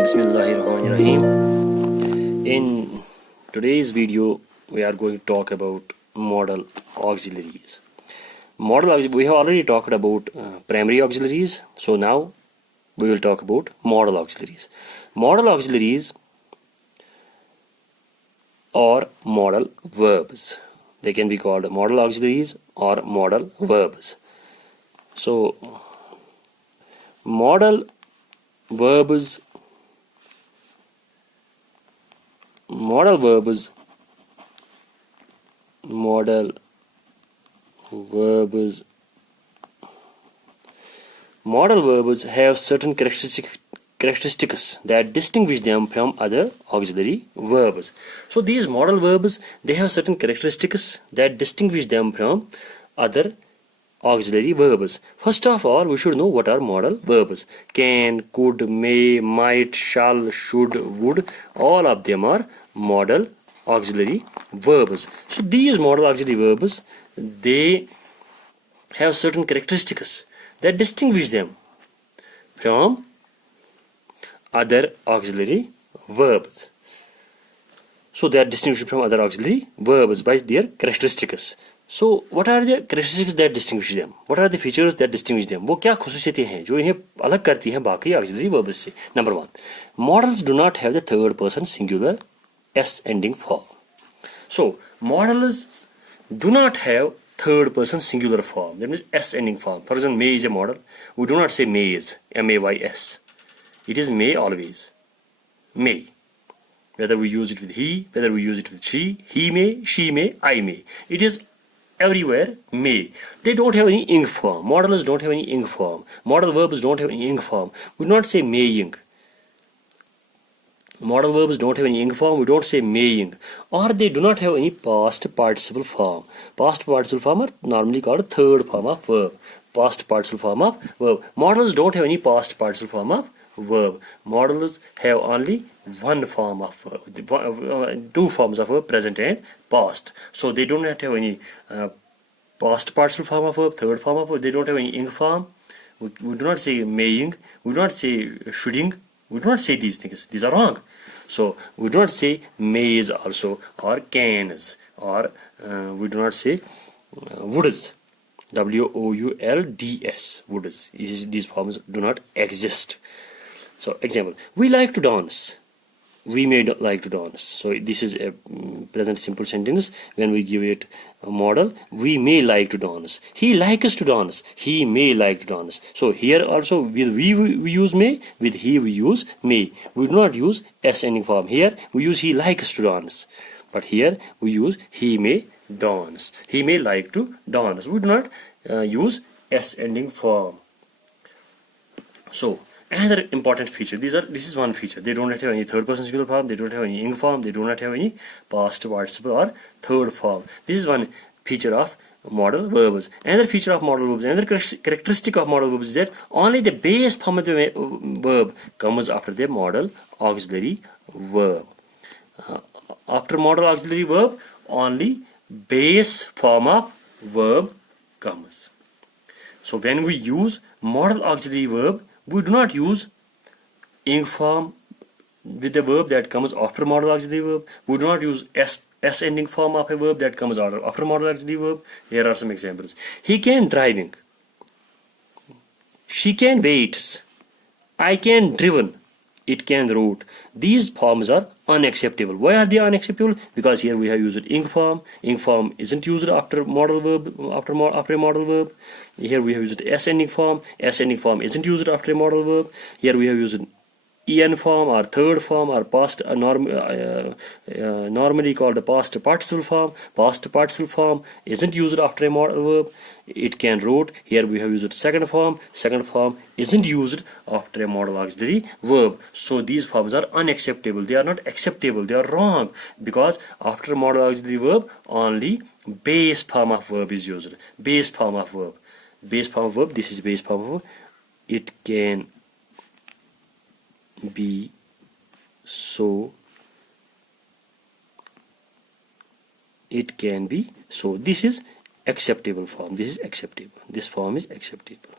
Bismillahirrahmanirrahim. In today's video, we are going to talk about modal auxiliaries. We have already talked about primary auxiliaries, so now we will talk about modal auxiliaries. Modal auxiliaries or modal verbs. They can be called modal auxiliaries or modal verbs. So, modal verbs modal verbs have certain characteristics that distinguish them from other auxiliary verbs. So these modal verbs, they have certain characteristics that distinguish them from other auxiliary verbs. First of all, we should know what are modal verbs. Can, could, may, might, shall, should, would, all of them are modal auxiliary verbs. So these modal auxiliary verbs, they have certain characteristics that distinguish them from other auxiliary verbs. So they are distinguished from other auxiliary verbs by their characteristics. So what are the characteristics that distinguish them? What are the features that distinguish them? वो क्या खुसूसियतें हैं जो इन्हें अलग करती हैं बाकी auxiliary verbs से? Number one, modals do not have the third person singular s ending form. So modals do not have third person singular form. That means s ending form. For example, may is a modal. We do not say mays, M-A-Y-S. It is may always. May. Whether we use it with he, whether we use it with he may, she may, I may. It is everywhere may. They don't have any ing form. Modals don't have any ing form. Modal verbs don't have any ing form. We do not say maying. Modal verbs don't have any ing form. We don't say maying. Or they do not have any past participle form. Past participle form are normally called third form of verb. Past participle form of verb. Modals don't have any past participle form of verb. Modals have only one form of verb, two forms of verb, present and past. So they do not have any past participle form of verb, third form of verb. They don't have any ing form. We do not say maying. We do not say shoulding. We do not say these things. These are wrong. So we do not say mays also, or cans, or we do not say would's. W-O-U-L-D-S. Would's. These forms do not exist. So example, we like to dance. We may like to dance. So this is a present simple sentence. When we give it a modal, we may like to dance. He likes to dance. He may like to dance. So here also with we use may, with he we use may. We do not use s ending form. Here we use he likes to dance. But here we use he may dance. He may like to dance. We do not use s ending form. So another important feature. This is one feature. They don't have any third person singular form. They don't have any ing form. They do not have any past participle or third form. This is one feature of modal verbs. Another feature of modal verbs, another characteristic of modal verbs is that only the base form of the verb comes after the modal auxiliary verb. After modal auxiliary verb, only base form of verb comes. So when we use modal auxiliary verb, we do not use ing form with the verb that comes after modal auxiliary verb. We do not use s ending form of a verb that comes after modal auxiliary verb. Here are some examples. He can driving. She can waits. I can driven. It can wrote. These forms are unacceptable. Why are they unacceptable? Because here we have used ing form. Ing form isn't used after modal verb. After a modal verb. Here we have used s ending form. S ending form isn't used after a modal verb. Here we have used en form or third form or past normally called a past participle form. Past participle form isn't used after a modal verb. It can wrote. Here we have used second form. Second form isn't used after a modal auxiliary verb. So these forms are unacceptable. They are not acceptable. They are wrong because after modal auxiliary verb only base form of verb is used. Base form of verb. Base form of verb. This is base form of verb. It can be so. It can be so. This is acceptable form. This is acceptable. This form is acceptable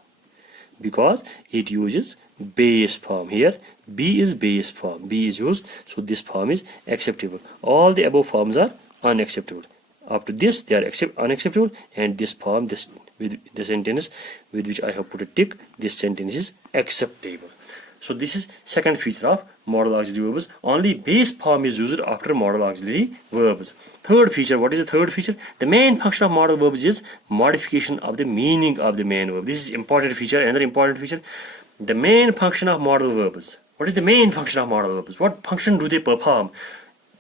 because it uses base form. Here be is base form. Be is used, so this form is acceptable. All the above forms are unacceptable. Up to this they are unacceptable, and this form, this with the sentence with which I have put a tick, this sentence is acceptable. So this is second feature of modal auxiliary verbs. Only base form is used after modal auxiliary verbs. Third feature, what is the third feature? The main function of modal verbs is modification of the meaning of the main verb. This is important feature. Another important feature, the main function of modal verbs. What is the main function of modal verbs? What function do they perform?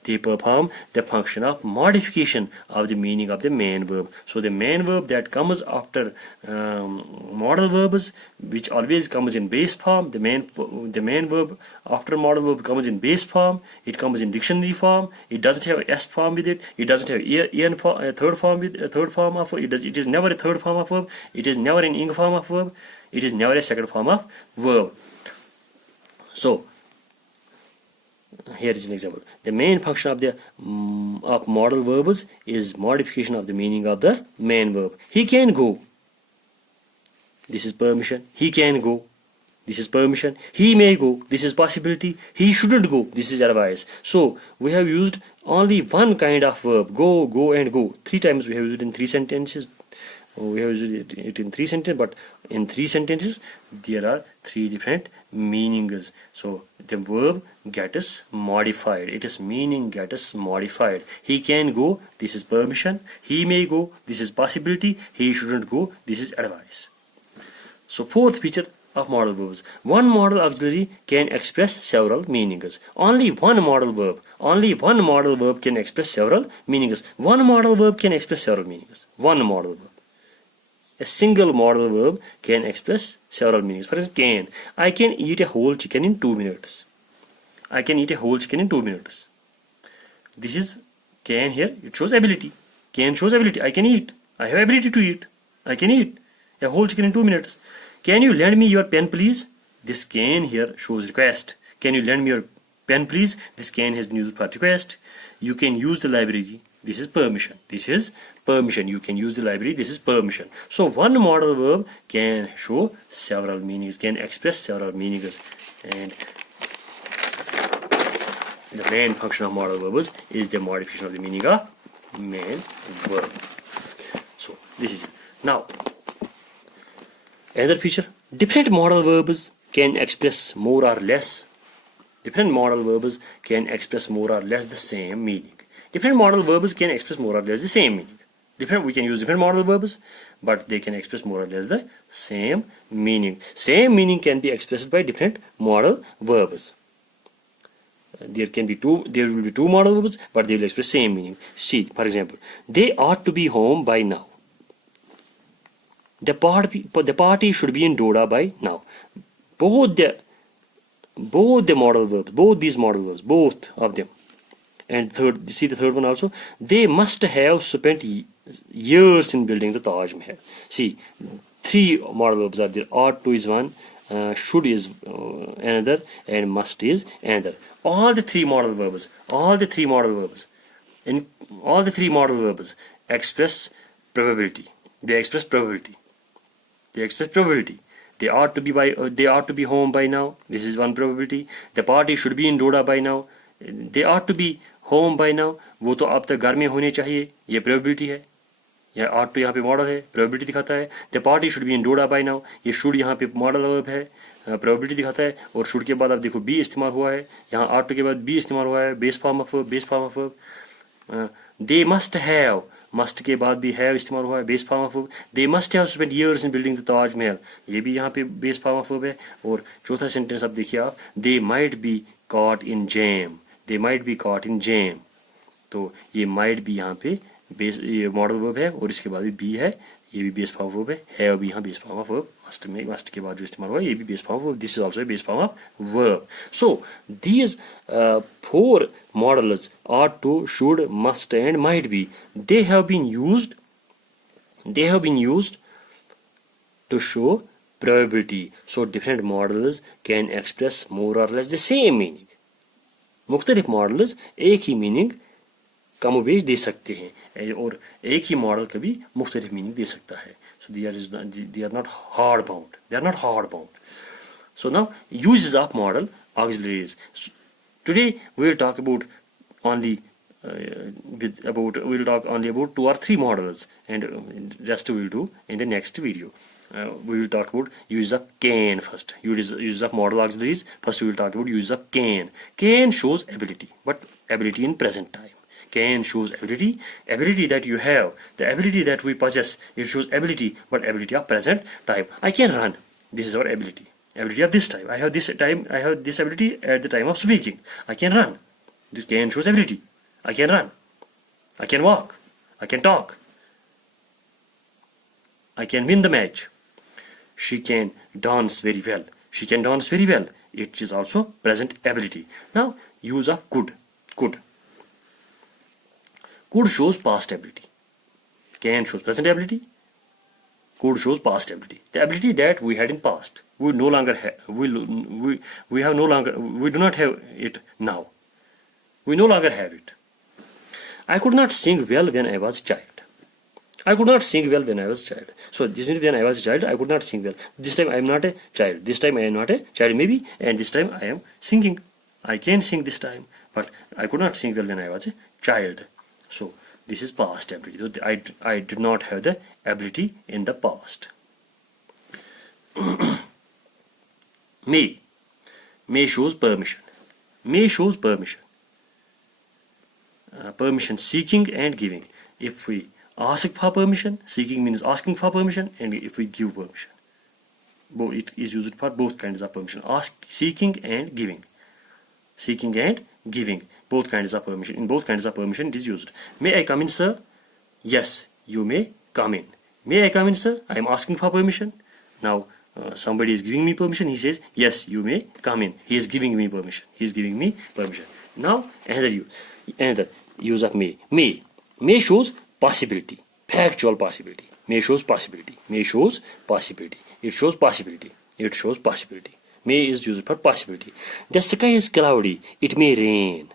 They perform the function of modification of the meaning of the main verb. So the main verb that comes after modal verbs, which always comes in base form, the main verb after modal verb comes in base form. It comes in dictionary form. It doesn't have s form with it. It doesn't have en form, third form with a third form of it. It is never a third form of verb. It is never an ing form of verb. It is never a second form of verb. So here is an example. The main function of the of modal verbs is modification of the meaning of the main verb. He can go. This is permission. He can go. This is permission. He may go. This is possibility. He shouldn't go. This is advice. So we have used only one kind of verb. Go, go, and go. 3 times we have used it in 3 sentences. We have used it in 3 sentences, but in 3 sentences there are 3 different meanings. So the verb gets modified. Its meaning gets modified. He can go. This is permission. He may go. This is possibility. He shouldn't go. This is advice. So fourth feature of modal verbs. One modal auxiliary can express several meanings. Only one modal verb can express several meanings. One modal verb can express several meanings. One modal verb. A single modal verb can express several meanings. For instance, can. I can eat a whole chicken in 2 minutes. I can eat a whole chicken in 2 minutes. This is can here. It shows ability. Can shows ability. I can eat. I have ability to eat. I can eat a whole chicken in 2 minutes. Can you lend me your pen, please? This can here shows request. Can you lend me your pen, please? This can has been used for request. You can use the library. This is permission. This is permission. You can use the library. This is permission. So one modal verb can show several meanings, can express several meanings. And the main function of modal verbs is the modification of the meaning of main verb. So this is it. Now another feature, different modal verbs can express more or less. Different modal verbs can express more or less the same meaning. Different modal verbs can express more or less the same meaning. We can use different modal verbs, but they can express more or less the same meaning. Same meaning can be expressed by different modal verbs. There will be 2 modal verbs, but they will express same meaning. See, for example, they ought to be home by now. The party should be in Doda by now. Both the modal verbs, both of them. And third, see the third one also. They must have spent years in building the Taj Mahal. See, 3 modal verbs are there. Ought to is one, should is another, and must is another. All the 3 modal verbs, and all the 3 modal verbs express probability. They express probability. They ought to be home by now. This is one probability. The party should be in Doda by now. They ought to be home by now. वो तो अब तक घर में होने चाहिए. ये probability है. या ought to यहाँ पे modal है. Probability दिखाता है. The party should be in Doda by now. ये should यहाँ पे modal verb है. Probability दिखाता है. और should के बाद अब देखो be इस्तेमाल हुआ है. यहाँ ought to के बाद be इस्तेमाल हुआ है. Base form of verb. They must have. Must के बाद भी have इस्तेमाल हुआ है. Base form of verb. They must have spent years in building the Taj Mahal. ये भी यहाँ पे base form of verb है. और चौथा sentence अब देखिए आप. They might be caught in jam. They might be caught in jam. तो ये might भी यहाँ पे बेस ये मॉडल वर्ब है और इसके बाद भी बी है. ये भी बेस फॉर्म वर्ब है. हैव भी यहाँ base form of verb. Must के बाद जो इस्तेमाल हुआ है ये भी base form verb. This is also base form of verb. So these 4 modals ought to, should, must, and might be, they have been used to show probability. So different modals can express more or less the same meaning. मुख्तलिफ models एक ही meaning कम बेश दे सकते हैं और एक ही model कभी मुख्तलिफ meaning दे सकता है. So they are not hard bound. So now uses of modal auxiliaries. So today we will talk about only we'll talk only about 2 or 3 models, and rest we will do in the next video. We will talk about use of can first. Use of modal auxiliaries. First we will talk about use of can. Can shows ability, but ability in present time. Can shows ability that you have, the ability that we possess. It shows ability, but ability of present time. I can run. This is our ability. Ability of this time. I have this time. I have this ability at the time of speaking. I can run. This can shows ability. I can run. I can walk. I can talk. I can win the match. She can dance very well. She can dance very well. It is also present ability. Now, use of could. Could. Could shows past ability. Can shows present ability. Could shows past ability. The ability that we had in past. We no longer have. We have no longer. We do not have it now. We no longer have it. I could not sing well when I was a child. I could not sing well when I was a child. So this means when I was a child, I could not sing well. This time I am not a child. This time I am not a child maybe, and this time I am singing. I can sing this time, but I could not sing well when I was a child. So this is past ability. So I did not have the ability in the past. May. May shows permission. May shows permission. Permission seeking and giving. If we ask for permission, seeking means asking for permission, and if we give permission, it is used for both kinds of permission. Seeking and giving. Seeking and giving, both kinds of permission. In both kinds of permission it is used. May I come in, sir? Yes, you may come in. May I come in, sir? I am asking for permission. Now somebody is giving me permission. He says, yes, you may come in. He is giving me permission. He is giving me permission. Now another use of may. May shows possibility, factual possibility. May shows possibility. May shows possibility. It shows possibility. It shows possibility. May is used for possibility. The sky is cloudy. It may rain.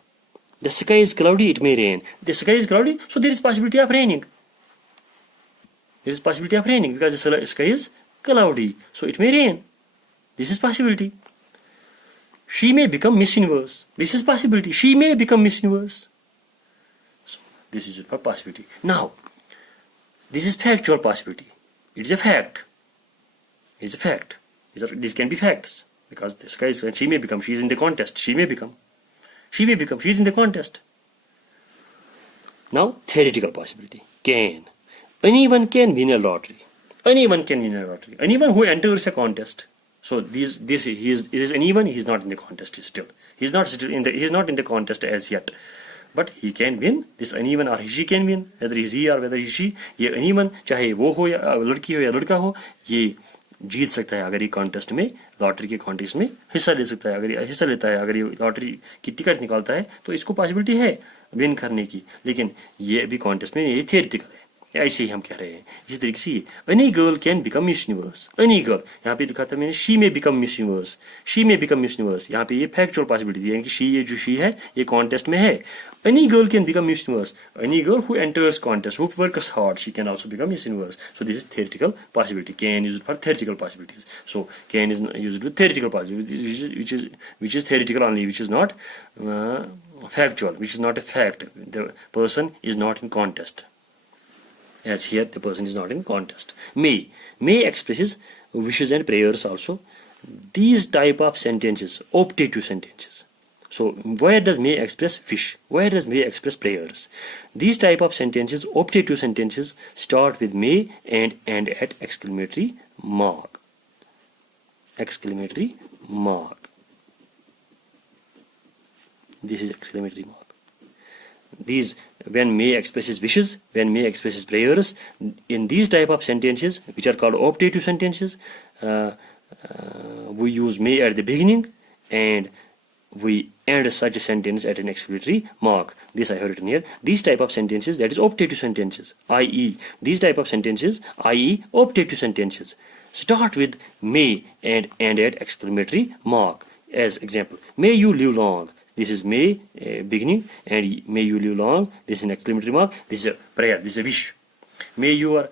The sky is cloudy. It may rain. The sky is cloudy, so there is possibility of raining. There is possibility of raining because the sky is cloudy, so it may rain. This is possibility. She may become Miss Universe. This is possibility. She may become Miss Universe. So this is for possibility. Now, this is factual possibility. It is a fact. It is a fact. These can be facts. Because the sky is, she may become, she is in the contest. She may become. She may become, she is in the contest. Now, theoretical possibility. Can. Anyone can win a lottery. Anyone can win a lottery. Anyone who enters a contest. So he is anyone. He is not in the contest still. He is not in the contest as yet. But he can win. This anyone or she can win. Whether he is he or whether he is she. ये anyone चाहे वो हो या लड़की हो या लड़का हो ये जीत सकता है अगर ये कॉन्टेस्ट में लॉटरी के कॉन्टेस्ट में हिस्सा ले सकता है. अगर ये हिस्सा लेता है, अगर ये लॉटरी की टिकट निकालता है तो इसको पॉसिबिलिटी है विन करने की. लेकिन ये भी कॉन्टेस्ट में ये थियरिटिकल है. ऐसे ही हम कह रहे हैं. इसी तरीके से any girl can become miss universe. Any girl यहाँ पे दिखा था मैंने शी में बिकम मिस यूनिवर्स. शी में बिकम मिस यूनिवर्स. यहाँ पे ये फैक्चुअल पॉसिबिलिटी है कि शी ये जो शी है ये कॉन्टेस्ट में है. Any girl can become miss universe. Any girl who enters contest who works hard she can also become miss universe. So this is theoretical possibility. Can used for theoretical possibilities. So can is used with theoretical possibilities which is theoretical only, which is not factual, which is not a fact. The person is not in contest. As here the person is not in contest. May expresses wishes and prayers also. These type of sentences, optative sentences. So where does may express wish? Where does may express prayers? These type of sentences, optative sentences, start with may and end at exclamatory mark. Exclamatory mark. This is exclamatory mark. These, when may expresses wishes, when may expresses prayers, in these type of sentences which are called optative sentences, we use may at the beginning and we end such a sentence at an exclamatory mark. This I have written here. These type of sentences, that is optative sentences, i.e. these type of sentences, i.e. optative sentences, start with may and end at exclamatory mark. As example, may you live long. This is may beginning and may you live long. This is an exclamatory mark. This is a prayer. This is a wish. May your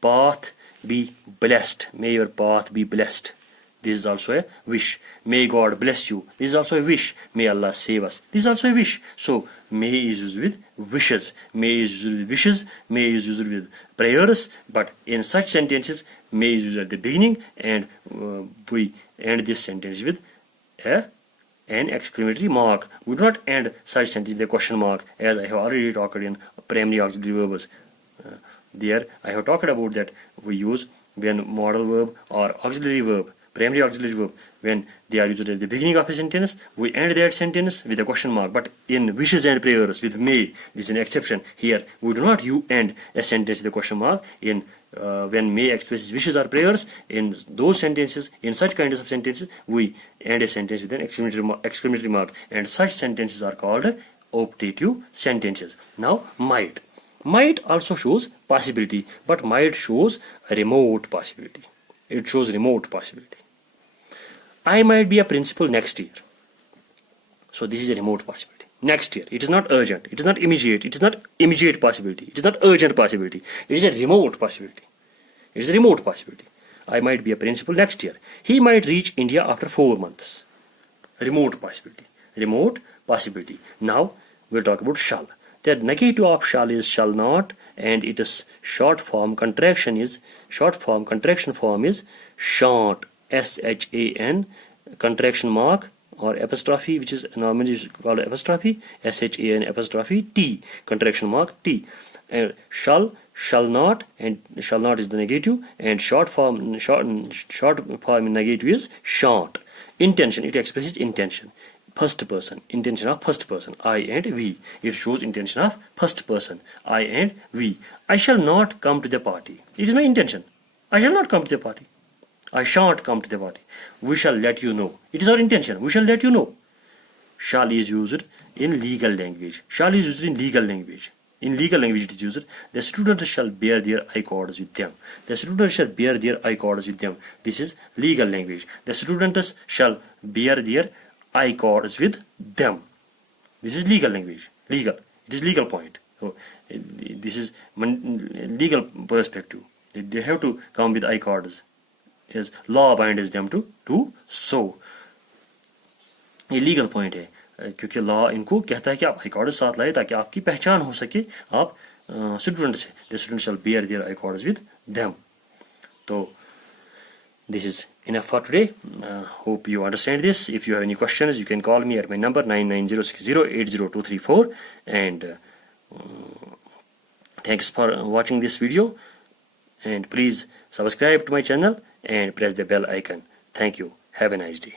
path be blessed. May your path be blessed. This is also a wish. May God bless you. This is also a wish. May Allah save us. This is also a wish. So may is used with wishes. May is used with wishes. May is used with prayers. But in such sentences, may is used at the beginning, and we end this sentence with an exclamatory mark. We do not end such sentence with a question mark, as I have already talked in primary auxiliary verbs. There I have talked about that we use when modal verb or auxiliary verb, primary auxiliary verb, when they are used at the beginning of a sentence, we end that sentence with a question mark. But in wishes and prayers with may, this is an exception. Here we do not end a sentence with a question mark. In when may expresses wishes or prayers, in those sentences, in such kinds of sentences, we end a sentence with an exclamatory mark, and such sentences are called optative sentences. Now might also shows possibility, but might shows a remote possibility. It shows remote possibility. I might be a principal next year. So this is a remote possibility. Next year. It is not urgent. It is not immediate. It is not immediate possibility. It is not urgent possibility. It is a remote possibility. It is a remote possibility. I might be a principal next year. He might reach India after 4 months. Remote possibility. Remote possibility. Now we'll talk about shall. The negative of shall is shall not, and its short form contraction form is shan't. SHAN, contraction mark or apostrophe, which is normally called apostrophe, SHAN apostrophe T, contraction mark T. And shall not, and shall not is the negative, and short form negative is shan't. Intention, it expresses intention. First person, intention of first person, I and we. It shows intention of first person, I and we. I shall not come to the party. It is my intention. I shall not come to the party. I shan't come to the party. We shall let you know. It is our intention. We shall let you know. Shall is used in legal language. Shall is used in legal language. In legal language it is used. The students shall bear their I cords with them. The students shall bear their I cords with them. This is legal language. The students shall bear their I cords with them. This is legal language. Legal. It is legal point. So this is legal perspective. They have to come with I cords. As law binds them to do so. ये legal point है, क्योंकि law इनको कहता है कि आप I card साथ लाए ताकि आपकी पहचान हो सके आप स्टूडेंट से. The student shall bear their I cords with them. तो this is enough for today. Hope you understand this. If you have any questions, you can call me at my number 9906080234. And thanks for watching this video. And please subscribe to my channel and press the bell icon. Thank you. Have a nice day.